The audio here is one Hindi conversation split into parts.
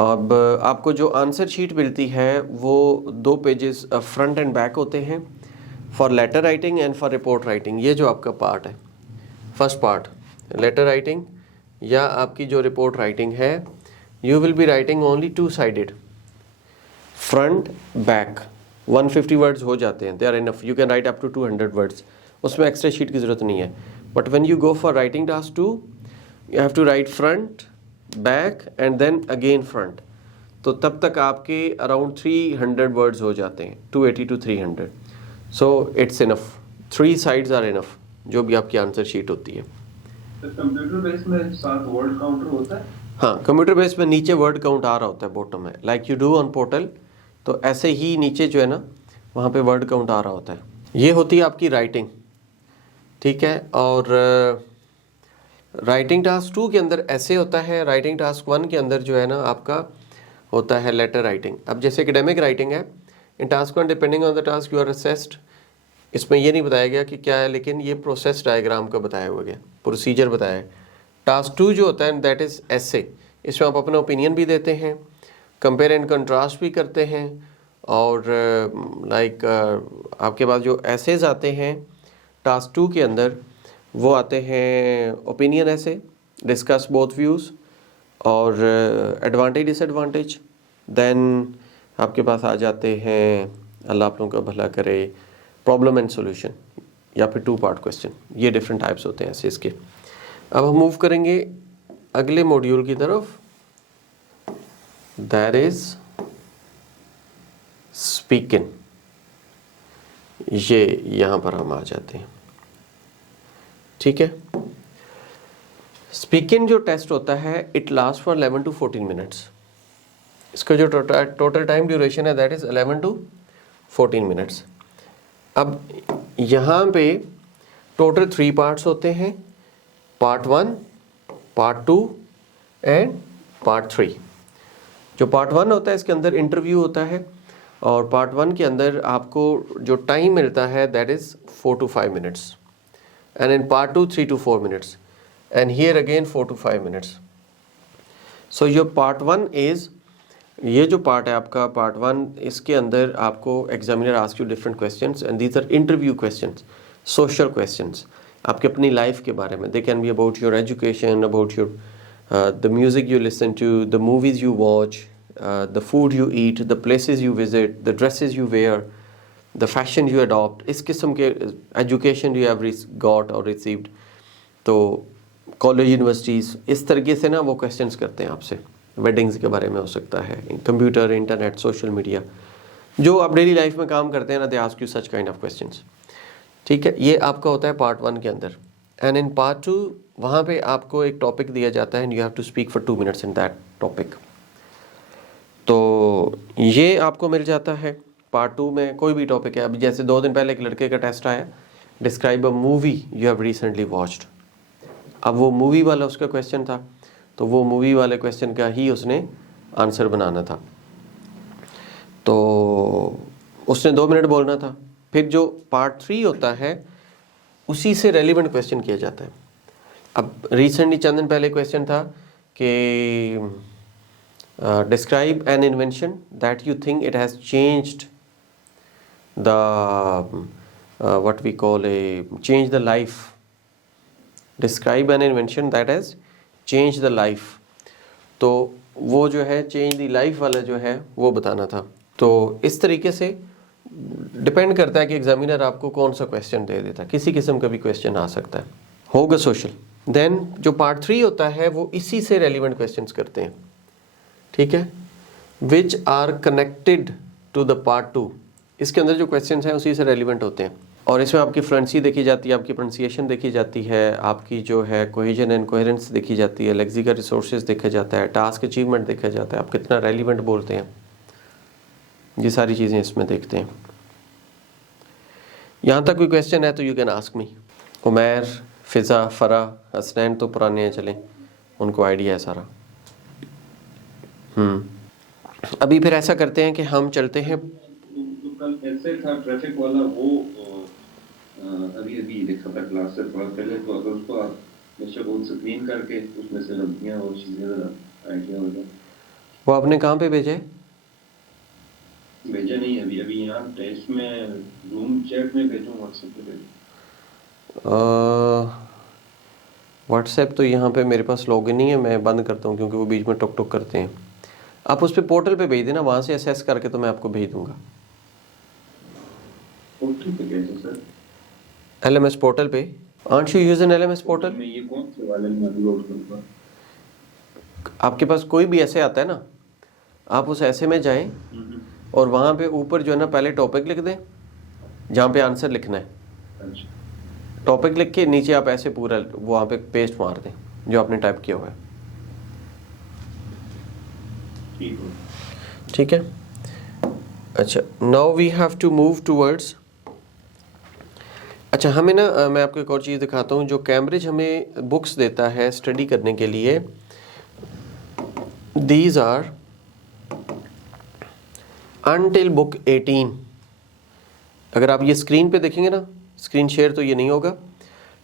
अब आपको जो आंसर शीट मिलती है वो 2 पेजेस फ्रंट एंड बैक होते हैं, for letter writing and for report writing. ये जो आपका पार्ट है, फर्स्ट पार्ट लेटर राइटिंग या आपकी जो रिपोर्ट राइटिंग है, you will be writing only 2 sided, front back. 150 words हो जाते हैं, they are enough, you can write up to 200 words, उसमें एक्स्ट्रा शीट की ज़रूरत नहीं है। But when you go for writing task 2, you have to write front back and then again front. तो तब तक आपके अराउंड 300 वर्ड्स हो जाते हैं, 280 to 300। So it's enough, 3 sides are enough, जो भी आपकी आंसर शीट होती है। कंप्यूटर बेस में साथ वर्ड काउंटर होता है? हाँ, कंप्यूटर बेस में नीचे वर्ड काउंट आ रहा होता है बॉटम में, like you do on portal. तो ऐसे ही नीचे जो है ना, वहाँ पे वर्ड काउंट आ रहा होता है। ये होती है आपकी राइटिंग, ठीक है। और राइटिंग टास्क 2 के अंदर ऐसे होता है, राइटिंग टास्क 1 के अंदर जो है ना आपका होता है लेटर राइटिंग। अब जैसे एकेडमिक राइटिंग है, in task 1 depending on the task you are assessed. इसमें ये नहीं बताया गया कि क्या है, लेकिन ये प्रोसेस डायग्राम का बताया हुआ गया, प्रोसीजर बताया है। टास्क 2 जो होता है दैट इज़ एसे, इसमें आप अपना ओपिनियन भी देते हैं, कंपेयर एंड कंट्रास्ट भी करते हैं, और लाइक आपके पास जो एसेज आते हैं टास्क 2 के अंदर, वो आते हैं ओपिनियन ऐसे, डिस्कस बोथ व्यूज़, और एडवांटेज डिसएडवांटेज। देन आपके पास आ जाते हैं, अल्लाह आप लोगों का भला करे, प्रॉब्लम एंड सॉल्यूशन, या फिर 2 पार्ट क्वेश्चन। ये डिफरेंट टाइप्स होते हैं ऐसे इसके। अब हम मूव करेंगे अगले मॉड्यूल की तरफ, दैट इज स्पीकिंग। ये यहाँ पर हम आ जाते हैं, ठीक है। स्पीकिंग जो टेस्ट होता है, it last for 11 to 14 minutes. इसका जो टोटल टाइम ड्यूरेशन है दैट इज़ 11 to 14 मिनट्स। अब यहाँ पे टोटल 3 पार्ट्स होते हैं, पार्ट 1, पार्ट 2 एंड पार्ट 3। जो पार्ट 1 होता है इसके अंदर इंटरव्यू होता है, और पार्ट 1 के अंदर आपको जो टाइम मिलता है that is 4 to 5 minutes, and in part 2 3 to 4 minutes, and here again 4 to 5 minutes. So your part 1 is, ये जो पार्ट है आपका पार्ट 1, इसके अंदर आपको examiner ask you different questions, and these are interview questions, social questions, आपके अपनी लाइफ के बारे में। They can be about your education, about your the music you listen to, the movies you watch, the food you eat, the places you visit, the dresses you wear, the fashion you adopt, इस किस्म के एजुकेशन यू हैव गॉट और रिसीव्ड। तो कॉलेज यूनिवर्सिटीज़ इस तरीके से ना वो क्वेश्चंस करते हैं आपसे, वेडिंग्स के बारे में हो सकता है, कंप्यूटर, इंटरनेट, सोशल मीडिया, जो आप डेली लाइफ में काम करते हैं ना, they ask you such kind of questions, ठीक है। ये आपका होता है पार्ट 1 के अंदर। एंड इन पार्ट 2 वहाँ पे आपको एक टॉपिक दिया जाता है, and you have to speak for 2 minutes in that topic. तो ये आपको मिल जाता है पार्ट 2 में, कोई भी टॉपिक है। अभी जैसे 2 दिन पहले एक लड़के का टेस्ट आया, describe a movie you have recently watched. अब वो मूवी वाला उसका क्वेश्चन था, तो वो मूवी वाले क्वेश्चन का ही उसने आंसर बनाना था। तो उसने 2 मिनट बोलना था। फिर जो पार्ट 3 होता है उसी से रेलिवेंट क्वेश्चन किया जाता है। अब रिसेंटली चंद दिन पहले क्वेश्चन था कि describe an invention that you think it has changed the what we call a change the life. Describe an invention that has change the life. तो वो जो है चेंज द लाइफ वाला जो है वो बताना था। तो इस तरीके से डिपेंड करता है कि एग्जामिनर आपको कौन सा क्वेश्चन दे देता है, किसी किस्म का भी क्वेश्चन आ सकता है, होगा सोशल। देन जो पार्ट 3 होता है वो इसी से रेलिवेंट क्वेश्चंस करते हैं, ठीक है, which are connected to the part 2। इसके अंदर जो क्वेश्चंस हैं उसी से रेलिवेंट होते हैं, और इसमें आपकी फ्लुएंसी देखी जाती है, आपकी प्रोनाउंसिएशन देखी जाती है, आपकी जो है कोहेजन एंड कोहेरेंस देखी जाती है, लेक्सिकल रिसोर्सेज देखा जाता है, टास्क अचीवमेंट देखा जाता है, आप कितना रेलिवेंट बोलते हैं, ये सारी चीज़ें इसमें देखते हैं। यहाँ तक कोई क्वेश्चन है तो you can ask me. Umair, Fiza, Farah, Hasnain तो पुराने हैं, चलें, उनको आइडिया है सारा। अभी फिर ऐसा करते हैं कि हम चलते हैं। तो कल ऐसे था ट्रैफिक वाला, वो अभी अभी लिखा था क्लास से थोड़ा पहले, तो अगर उसको आप बेशक बहुत स्क्रीन करके उसमें से गलतियाँ और चीज़ें आइडिया हो जाए। वो आपने कहाँ पे भेजा है? भेजा नहीं अभी, अभी यहाँ टेस्ट में रूम चैट में भेजूँ, व्हाट्सएप पे भेजूँ? व्हाट्सएप तो यहाँ पे मेरे पास लॉगिन नहीं है, मैं बंद करता हूँ क्योंकि वो बीच में टुक टुक करते हैं। आप उस पर पोर्टल पे भेज देना, वहाँ से असेस करके तो मैं आपको भेज दूँगा। पोर्टल पे कैसे सर? LMS पोर्टल पे। Aunt you use N LMS portal? मैं ये कौन से वाले में अपलोड करूँगा? आपके पास कोई भी ऐसे आता है ना, आप उस ऐसे में जाएं और वहाँ पे ऊपर जो है ना पहले टॉपिक लिख दें जहाँ पे आंसर लिखना है। अच्छा, टॉपिक लिख के नीचे आप ऐसे पूरा वहाँ पे पेस्ट मार दें जो आपने टाइप किया हुआ है। ठीक है। ठीक है। अच्छा, now we have to move towards. अच्छा, हमें ना मैं आपको एक और चीज़ दिखाता हूँ। जो कैम्ब्रिज हमें बुक्स देता है स्टडी करने के लिए, दीज आर अनटिल बुक 18। अगर आप ये स्क्रीन पे देखेंगे ना, स्क्रीन शेयर तो ये नहीं होगा।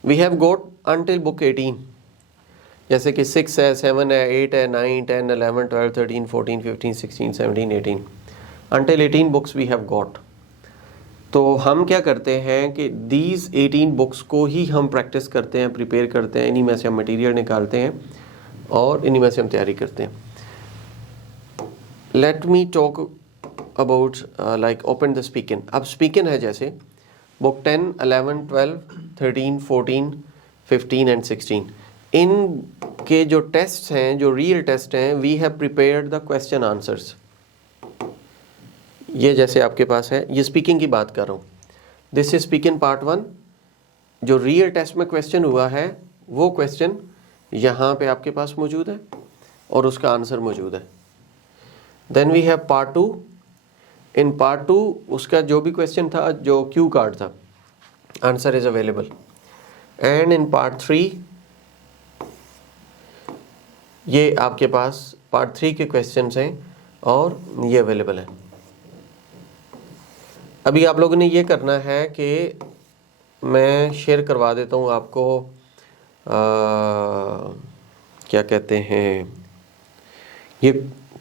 We have got until book 18, जैसे कि 6 है, 7 है, 8 है, 9, 10, 11, 12, 13, 14, 15, 16, 17, 18, until 18 books we have got. तो हम क्या करते हैं कि दीज 18 बुक्स को ही हम प्रैक्टिस करते हैं, प्रिपेयर करते हैं, इन्हीं में से हम मटेरियल निकालते हैं और इन्हीं में से हम तैयारी करते हैं। Let me talk about like open the speaking. अब स्पीकिंग है जैसे बुक 10, 11, 12, 13, 14, 15 एंड 16। इन के जो टेस्ट हैं, जो रियल टेस्ट हैं, we have prepared the question answers. ये जैसे आपके पास है, ये स्पीकिंग की बात कर रहा हूँ। This is speaking part 1। जो रियल टेस्ट में क्वेश्चन हुआ है वो क्वेश्चन यहाँ पे आपके पास मौजूद है और उसका आंसर मौजूद है। Then we have part 2। In part 2 उसका जो भी क्वेश्चन था, जो क्यू कार्ड था, answer is available. And in part 3 ये आपके पास पार्ट 3 के क्वेश्चंस हैं और ये अवेलेबल है। अभी आप लोगों ने ये करना है कि मैं शेयर करवा देता हूँ आपको क्या कहते हैं, ये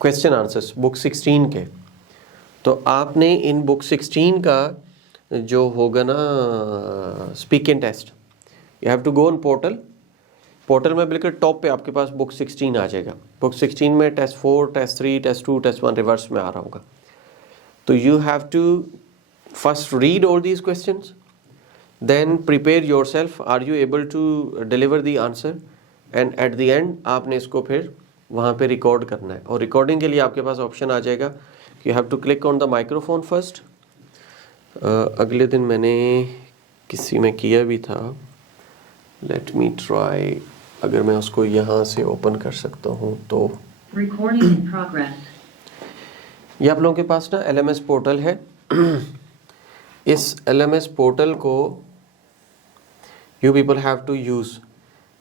क्वेश्चन आंसर्स बुक 16 के। तो आपने इन बुक 16 का जो होगा ना speaking test, you have to go on portal. Portal में बिल्कुल टॉप पे आपके पास बुक 16 आ जाएगा। बुक 16 में test 4, test 3, test 2, test 1 reverse में आ रहा होगा। तो you have to first read all these questions, then prepare yourself, are you able to deliver the answer, and at the end आपने इसको फिर वहाँ पे रिकॉर्ड करना है। और रिकॉर्डिंग के लिए आपके पास ऑप्शन आ जाएगा कि you have to click on the microphone first। अगले दिन मैंने किसी में किया भी था, let me try, अगर मैं उसको यहाँ से ओपन कर सकता हूँ तो। Recording in progress. ये आप लोगों के पास ना LMS पोर्टल है। इस LMS पोर्टल को you people have to use.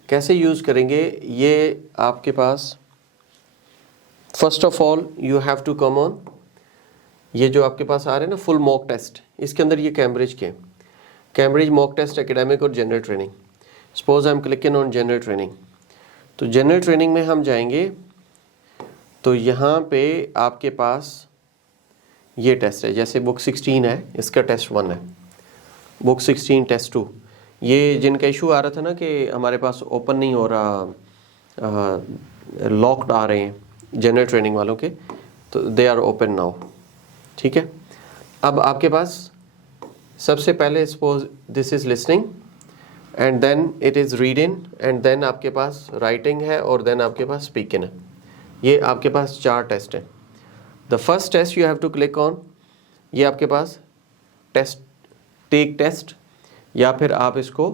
कैसे यूज़ करेंगे ये आपके पास, first of all you have to come on, ये जो आपके पास आ रहे हैं ना फुल मॉक टेस्ट, इसके अंदर ये कैम्ब्रिज के, कैम्ब्रिज मॉक टेस्ट एकेडमिक और general training. Suppose I am clicking on general training, तो जनरल ट्रेनिंग में हम जाएंगे तो यहाँ पे आपके पास ये टेस्ट है। जैसे बुक 16 है, इसका टेस्ट 1 है, बुक 16 टेस्ट 2। ये जिनका इशू आ रहा था ना कि हमारे पास ओपन नहीं हो रहा, लॉक्ड आ रहे हैं जनरल ट्रेनिंग वालों के, तो दे आर ओपन नाउ। ठीक है। अब आपके पास सबसे पहले suppose this is listening and then it is reading and then आपके पास राइटिंग है और देन आपके पास स्पीकिंग है। ये आपके पास 4 टेस्ट हैं। The first test you have to click on, ये आपके पास टेस्ट, टेक टेस्ट, या फिर आप इसको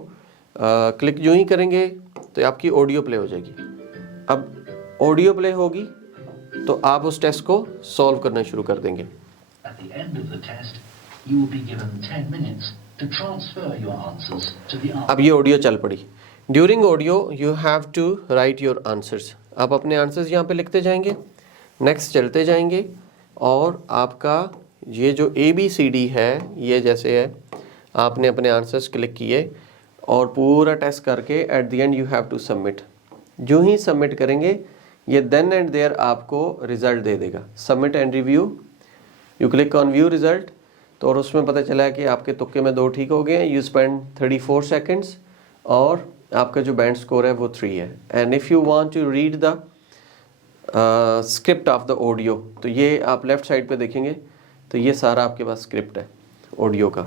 क्लिक जो ही करेंगे तो आपकी ऑडियो प्ले हो जाएगी। अब ऑडियो प्ले होगी तो आप उस टेस्ट को सॉल्व करना शुरू कर देंगे। At the end of the test, you will be given 10 minutes to transfer your answers to the अब ये ऑडियो चल पड़ी। During audio you have to write your answers. आप अपने आंसर्स यहाँ पे लिखते जाएंगे, नेक्स्ट चलते जाएंगे और आपका ये जो ABCD है, ये जैसे है, आपने अपने आंसर्स क्लिक किए और पूरा टेस्ट करके at the end you have to submit. जो ही सबमिट करेंगे ये देन एंड देयर आपको रिजल्ट दे देगा। Submit and review, you click on view result, तो और उसमें पता चला है कि आपके तुक्के में 2 ठीक हो गए हैं। यू स्पेंड 34 सेकेंड्स और आपका जो बैंड स्कोर है वो 3 है। And if you want to read the script of the audio, तो ये आप लेफ्ट साइड पे देखेंगे तो ये सारा आपके पास स्क्रिप्ट है ऑडियो का।